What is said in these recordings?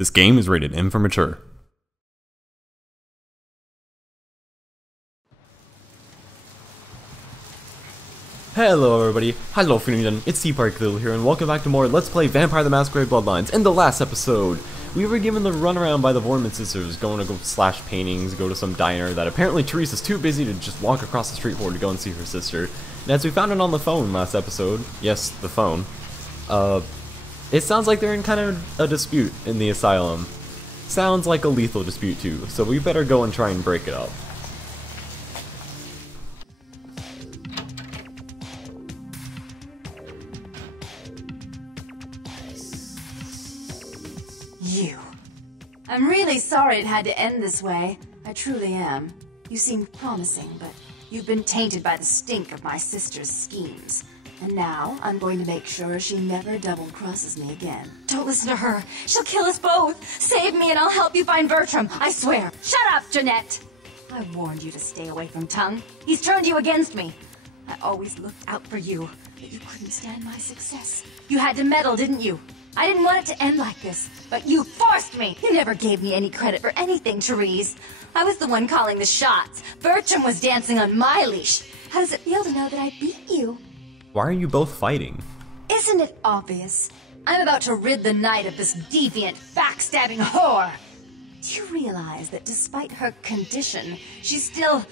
This game is rated M for mature. Hello everybody, hello Finnegan, it's T-Park here, and welcome back to more Let's Play Vampire the Masquerade Bloodlines. In the last episode, we were given the runaround by the Vorman sisters, going to go slash paintings, go to some diner that apparently Teresa's too busy to just walk across the street for to go and see her sister. And as we found it on the phone last episode, yes, the phone, it sounds like they're in kind of a dispute in the asylum. Sounds like a lethal dispute too, so we better go and try and break it up. I'm really sorry it had to end this way. I truly am. You seemed promising, but you've been tainted by the stink of my sister's schemes. And now, I'm going to make sure she never double-crosses me again. Don't listen to her. She'll kill us both. Save me and I'll help you find Bertram. I swear. Shut up, Jeanette. I warned you to stay away from Tongue. He's turned you against me. I always looked out for you, but you couldn't stand my success. You had to meddle, didn't you? I didn't want it to end like this, but you forced me! You never gave me any credit for anything, Therese. I was the one calling the shots. Bertram was dancing on my leash. How does it feel to know that I beat you? Why are you both fighting? Isn't it obvious? I'm about to rid the night of this deviant, backstabbing whore! Do you realize that despite her condition, she still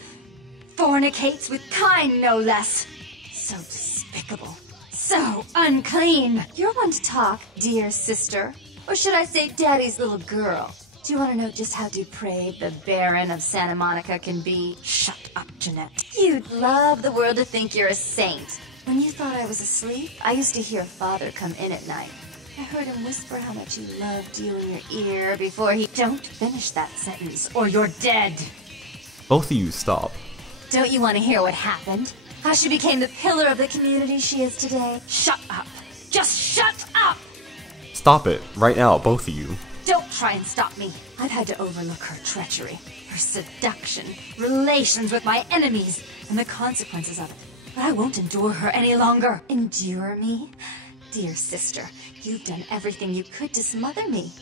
fornicates with kind, no less? So despicable. So unclean! You're one to talk, dear sister. Or should I say daddy's little girl? Do you want to know just how depraved the Baron of Santa Monica can be? Shut up, Jeanette. You'd love the world to think you're a saint. When you thought I was asleep, I used to hear Father come in at night. I heard him whisper how much he loved you in your ear before he... Don't finish that sentence, or you're dead! Both of you stop. Don't you want to hear what happened? How she became the pillar of the community she is today? Shut up! Just shut up! Stop it, right now, both of you. Don't try and stop me. I've had to overlook her treachery, her seduction, relations with my enemies, and the consequences of it. But I won't endure her any longer. Endure me? Dear sister, you've done everything you could to smother me.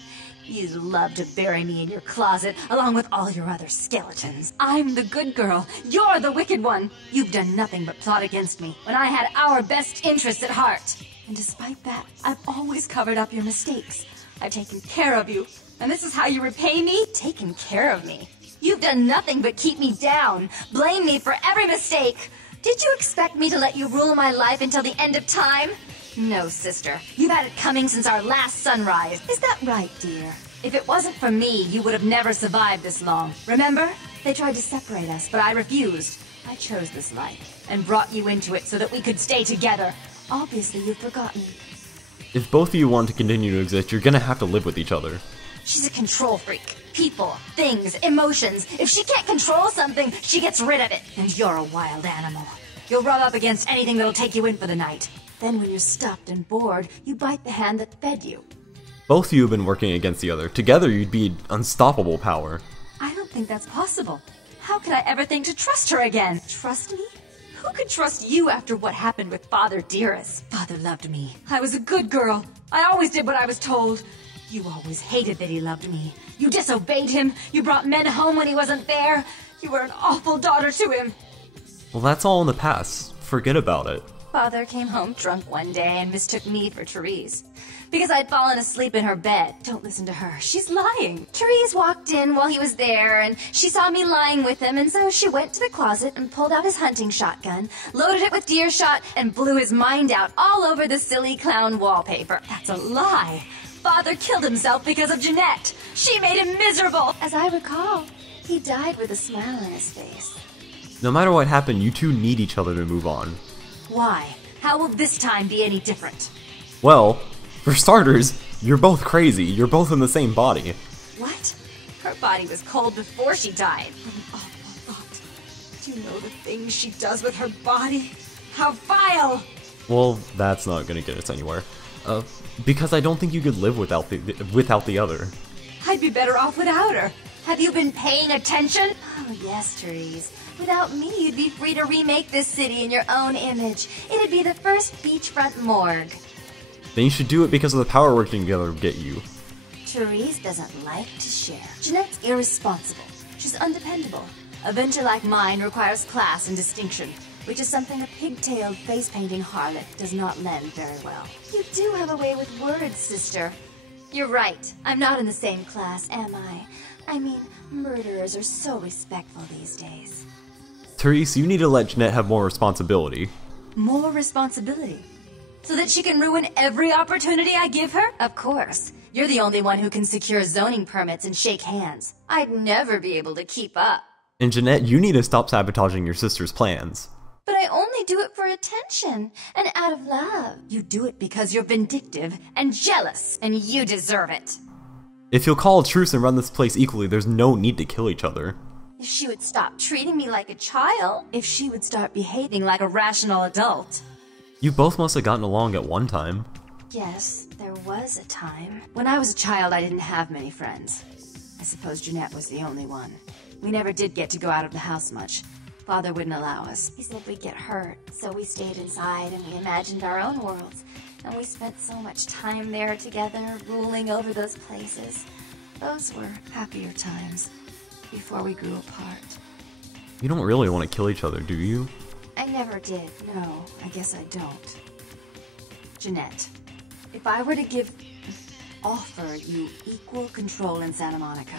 You'd love to bury me in your closet, along with all your other skeletons. I'm the good girl. You're the wicked one. You've done nothing but plot against me, when I had our best interests at heart. And despite that, I've always covered up your mistakes. I've taken care of you. And this is how you repay me? Taken care of me. You've done nothing but keep me down, blame me for every mistake. Did you expect me to let you rule my life until the end of time? No, sister. You've had it coming since our last sunrise. Is that right, dear? If it wasn't for me, you would have never survived this long. Remember? They tried to separate us, but I refused. I chose this life, and brought you into it so that we could stay together. Obviously, you've forgotten. If both of you want to continue to exist, you're gonna have to live with each other. She's a control freak. People, things, emotions. If she can't control something, she gets rid of it. And you're a wild animal. You'll rub up against anything that'll take you in for the night. Then when you're stuffed and bored, you bite the hand that fed you. Both of you have been working against the other. Together, you'd be unstoppable power. I don't think that's possible. How could I ever think to trust her again? Trust me? Who could trust you after what happened with Father Dearest? Father loved me. I was a good girl. I always did what I was told. You always hated that he loved me. You disobeyed him. You brought men home when he wasn't there. You were an awful daughter to him. Well, that's all in the past. Forget about it. Father came home drunk one day and mistook me for Therese. Because I'd fallen asleep in her bed. Don't listen to her. She's lying. Therese walked in while he was there, and she saw me lying with him, and so she went to the closet and pulled out his hunting shotgun, loaded it with deer shot, and blew his mind out all over the silly clown wallpaper. That's a lie. Father killed himself because of Jeanette. She made him miserable. As I recall, he died with a smile on his face. No matter what happened, you two need each other to move on. Why? How will this time be any different? Well, for starters, you're both crazy. You're both in the same body. What? Her body was cold before she died. What an awful thought. Do you know the things she does with her body? How vile! Well, that's not gonna get us anywhere. Because I don't think you could live without the other. I'd be better off without her. Have you been paying attention? Oh, yes, Therese. Without me, you'd be free to remake this city in your own image. It'd be the first beachfront morgue. Then you should do it because of the power working together will get you. Therese doesn't like to share. Jeanette's irresponsible. She's undependable. A venture like mine requires class and distinction, which is something a pigtailed face-painting harlot does not lend very well. You do have a way with words, sister. You're right. I'm not in the same class, am I? I mean, murderers are so respectful these days. Therese, you need to let Jeanette have more responsibility. More responsibility? So that she can ruin every opportunity I give her? Of course. You're the only one who can secure zoning permits and shake hands. I'd never be able to keep up. And Jeanette, you need to stop sabotaging your sister's plans. But I only do it for attention and out of love. You do it because you're vindictive and jealous, and you deserve it. If you'll call a truce and run this place equally, there's no need to kill each other. If she would stop treating me like a child, if she would start behaving like a rational adult. You both must have gotten along at one time. Yes, there was a time. When I was a child, I didn't have many friends. I suppose Jeanette was the only one. We never did get to go out of the house much. Father wouldn't allow us. He said we'd get hurt, so we stayed inside and we imagined our own worlds. And we spent so much time there together, ruling over those places. Those were happier times, before we grew apart. You don't really want to kill each other, do you? I never did, no. I guess I don't. Jeanette, if I were to offer you equal control in Santa Monica,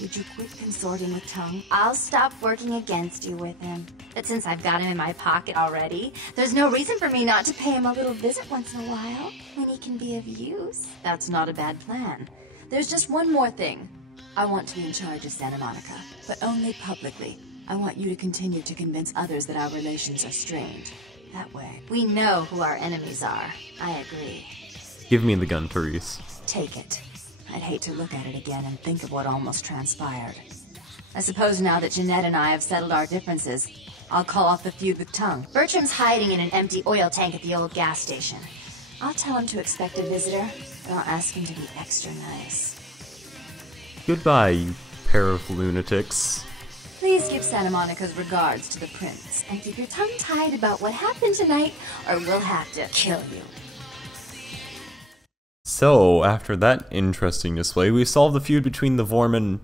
would you quit consorting with Tongue? I'll stop working against you with him. But since I've got him in my pocket already, there's no reason for me not to pay him a little visit once in a while, when he can be of use. That's not a bad plan. There's just one more thing. I want to be in charge of Santa Monica, but only publicly. I want you to continue to convince others that our relations are strained. That way, we know who our enemies are. I agree. Give me the gun, Therese. Take it. I'd hate to look at it again and think of what almost transpired. I suppose now that Jeanette and I have settled our differences, I'll call off the feud with Tongue. Bertram's hiding in an empty oil tank at the old gas station. I'll tell him to expect a visitor, but I'll ask him to be extra nice. Goodbye, you pair of lunatics. Please give Santa Monica's regards to the prince, and keep your tongue tied about what happened tonight, or we'll have to kill you. So, after that interesting display, we solved the feud between the Vorman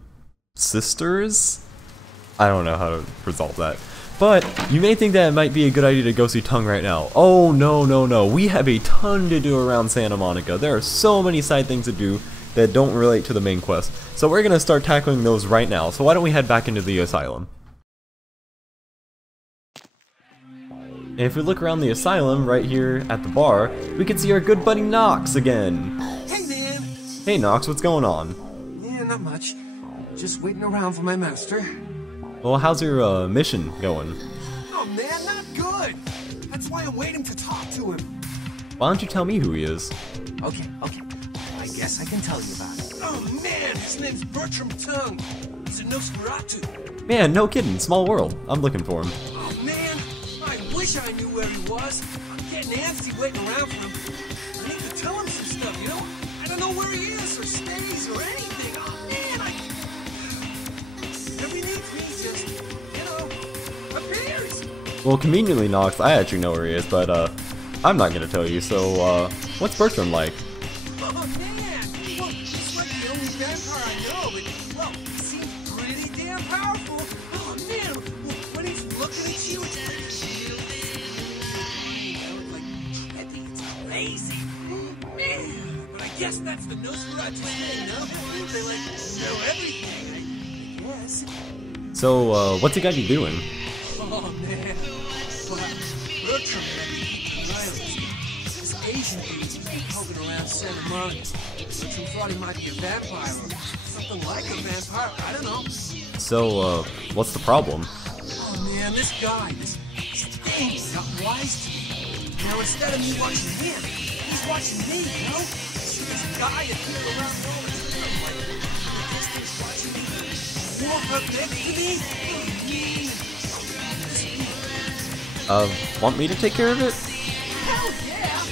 sisters? I don't know how to resolve that. But, you may think that it might be a good idea to go see Tongue right now. Oh, no. We have a ton to do around Santa Monica. There are so many side things to do that don't relate to the main quest. So we're gonna start tackling those right now. So why don't we head back into the asylum? And if we look around the asylum, right here at the bar, we can see our good buddy Nox again. Hey, man! Hey Nox, what's going on? Yeah, not much. Just waiting around for my master. Well, how's your mission going? Oh, man, not good! That's why I'm waiting to talk to him. Why don't you tell me who he is? Okay. I guess I can tell you about it. Oh, man, his name's Bertram Tongue. He's a Nosferatu. Man, no kidding, small world. I'm looking for him. Oh, man, I wish I knew where he was. I'm getting antsy waiting around for him. I need to tell him some stuff, you know? I don't know where he is or stays or anything. Oh, man, every new piece just, appears. Well, conveniently, Nox, I actually know where he is, but I'm not gonna tell you. So, what's Bertram like? Oh, man! Well, he's like the only vampire I know, but, well, he seems pretty damn powerful. Oh, man! When he's looking at you, it's like trippy. It's crazy. Man! But I guess that's the Nosferatu thing, no? They, know everything, I guess. So, what's he got you doing? Oh, man. Well, Bertram and Riley, this Asian dude has been poking around Santa Monica. Bertram thought he might be a vampire or something like a vampire. I don't know. So, what's the problem? Oh, man, this guy, this thing got wise to me. Now, instead of me watching him, he's watching me, you know? So there's a guy appeared around all the time, like, this thing's watching me. Walk up next to me. Want me to take care of it? Hell yeah!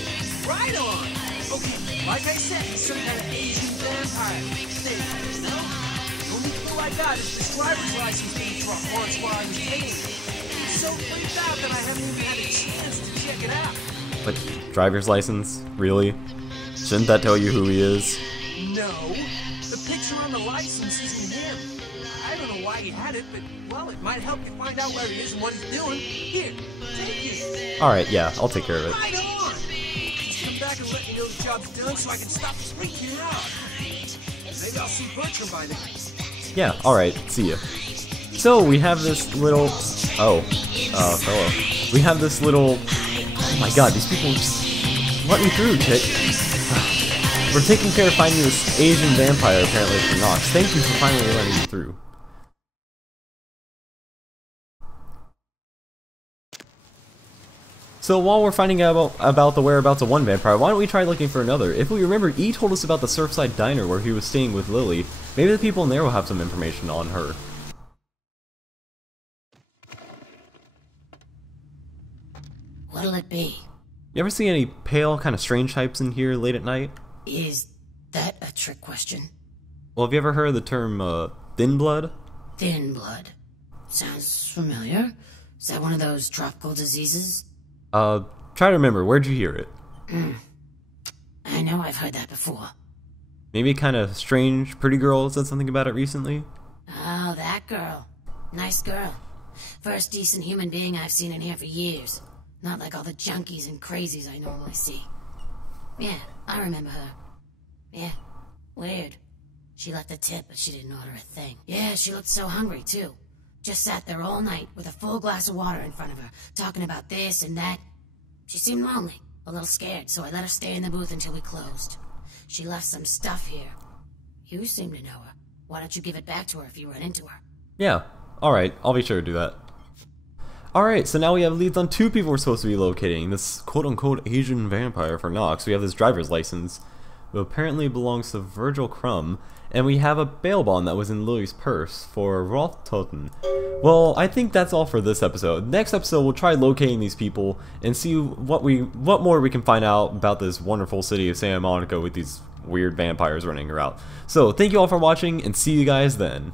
Right on! Okay, like I said, he's some kind of Asian vampire thing, you know? The only clue I got is this driver's license being from once while I was dating. I'm so freaked out that I haven't even had a chance to check it out. But driver's license? Really? Shouldn't that tell you who he is? No. The picture on the license isn't him. I don't know why he had it, but, well, it might help you find out where he is and what he's doing. Here, take it. Alright, yeah, I'll take care of it. Right on! Just come back and let me know the job's done so I can stop this freaking out. Maybe I'll see Bertram by then. Yeah, alright, see ya. So, we have this little... Oh. Hello. We have this little... Oh my god, these people just... Let me through, chick. We're taking care of finding this Asian vampire, apparently, from Nox. Thank you for finally letting me through. So while we're finding out about the whereabouts of one vampire, why don't we try looking for another? If we remember, E told us about the Surfside Diner where he was staying with Lily. Maybe the people in there will have some information on her. What'll it be? You ever see any pale, kind of strange types in here late at night? Is that a trick question? Well, have you ever heard of the term, thin blood? Thin blood. Sounds familiar. Is that one of those tropical diseases? Try to remember, where'd you hear it? I know I've heard that before. Maybe a kind of strange, pretty girl said something about it recently? Oh, that girl. Nice girl. First decent human being I've seen in here for years. Not like all the junkies and crazies I normally see. Yeah, I remember her. Yeah, weird. She left a tip, but she didn't order a thing. Yeah, she looked so hungry, too. Just sat there all night with a full glass of water in front of her, talking about this and that. She seemed lonely, a little scared, so I let her stay in the booth until we closed. She left some stuff here. You seem to know her. Why don't you give it back to her if you run into her? Yeah, alright, I'll be sure to do that. Alright, so now we have leads on two people we're supposed to be locating. This quote-unquote Asian vampire for Nox. We have this driver's license, who apparently belongs to Virgil Crumb, and we have a bail bond that was in Lily's purse for Rolf Toten. Well, I think that's all for this episode. Next episode, we'll try locating these people and see what more we can find out about this wonderful city of Santa Monica with these weird vampires running around. So, thank you all for watching, and see you guys then.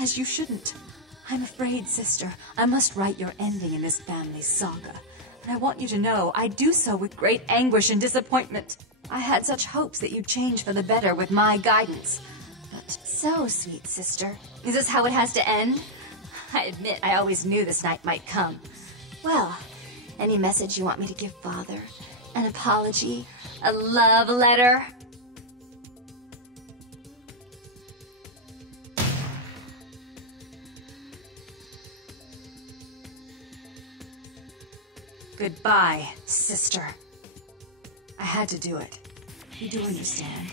As you shouldn't. I'm afraid, sister, I must write your ending in this family saga. And I want you to know I do so with great anguish and disappointment. I had such hopes that you'd change for the better with my guidance. But so, sweet sister, is this how it has to end? I admit I always knew this night might come. Well, any message you want me to give Father? An apology? A love letter? Goodbye, sister. I had to do it. You do understand.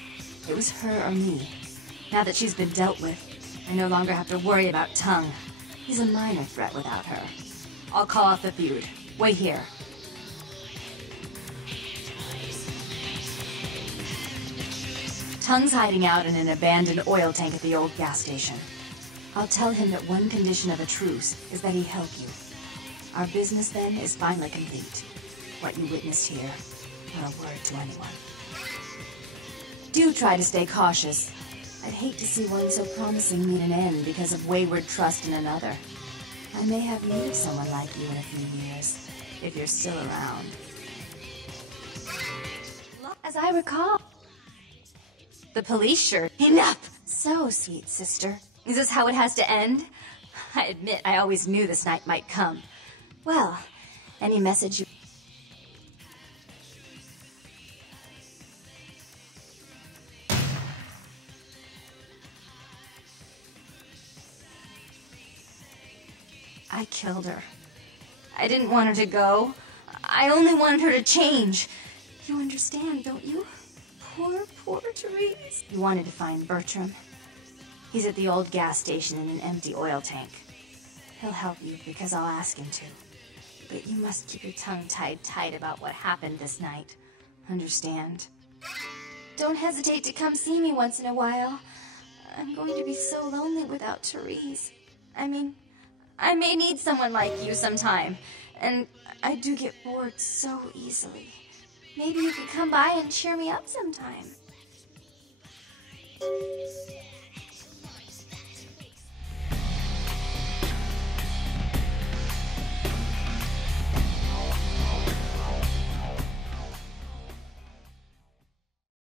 It was her or me. Now that she's been dealt with, I no longer have to worry about Tongue. He's a minor threat without her. I'll call off the feud. Wait here. Tongue's hiding out in an abandoned oil tank at the old gas station. I'll tell him that one condition of a truce is that he help you. Our business, then, is finally complete. What you witnessed here, not a word to anyone. Do try to stay cautious. I'd hate to see one so promising meet an end because of wayward trust in another. I may have need of someone like you in a few years, if you're still around. As I recall... The police shirt. Enough! So, sweet sister, is this how it has to end? I admit I always knew this night might come. Well, any message you... I killed her. I didn't want her to go. I only wanted her to change. You understand, don't you? Poor Therese. You wanted to find Bertram. He's at the old gas station in an empty oil tank. He'll help you because I'll ask him to. But you must keep your tongue tied about what happened this night. Understand? Don't hesitate to come see me once in a while. I'm going to be so lonely without Therese. I mean, I may need someone like you sometime, and I do get bored so easily. Maybe you could come by and cheer me up sometime.